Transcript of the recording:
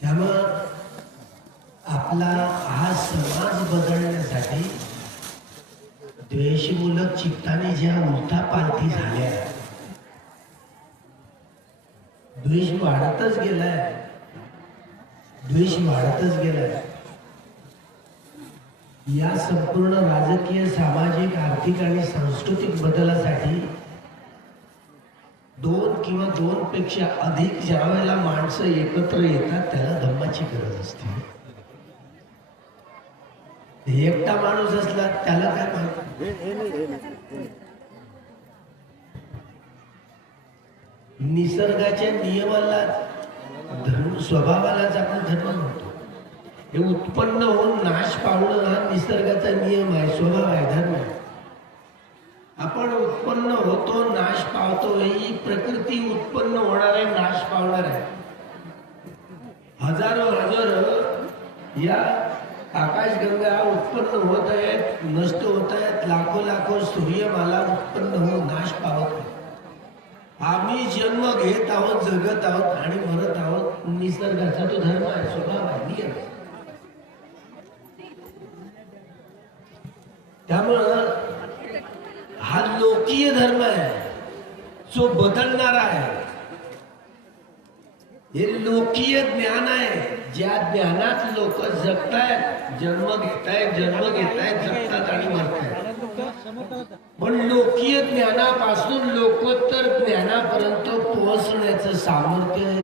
त्यामुळे आपला हा समाज बदलण्यासाठी द्वेषमूलक चित्ताने ज्या उलटा पालथी झाल्या, द्वेष वाढतच गेलाय, द्वेष वाढतच गेलाय। या संपूर्ण राजकीय, सामाजिक, आर्थिक आणि सांस्कृतिक बदलासाठी दोन किंवा दोन पेक्षा अधिक ज्या वेळेला माणसं एकत्र येतात त्याला धम्माची गरज असते। एकटा माणूस असला त्याला काय माहिती, निसर्गाच्या नियमाला धर्म, स्वभावालाच आपण धर्म म्हणतो। हे उत्पन्न होऊन नाश पावणं हा निसर्गाचा नियम आहे, स्वभाव आहे, धर्म आहे। आपण उत्पन्न होतो, नाश पावतो, ही प्रकृती उत्पन्न होणार आहे, नाश पावणार आहे। हजारो हजारो या आकाशगंगा उत्पन्न होत आहेत, नष्ट होत आहेत, लाखो लाखो सूर्यमाला उत्पन्न होऊन नाश पावत आहेत। आम्ही जन्म घेत आहोत, जगत आहोत आणि मरत आहोत। निसर्गाचा तो धर्म आहे, स्वभाव आहे, नियम आहे। त्यामुळं हा लोकीय धर्म आहे जो बदलणारा आहे। हे लोकीय ज्ञान आहे, ज्या ज्ञानात लोक जगतायत, जन्म घेतायत, जगतात आणि मरतायत। पण लोकीय ज्ञानापासून लोकोत्तर ज्ञानापर्यंत पोहोचण्याचं सामर्थ्य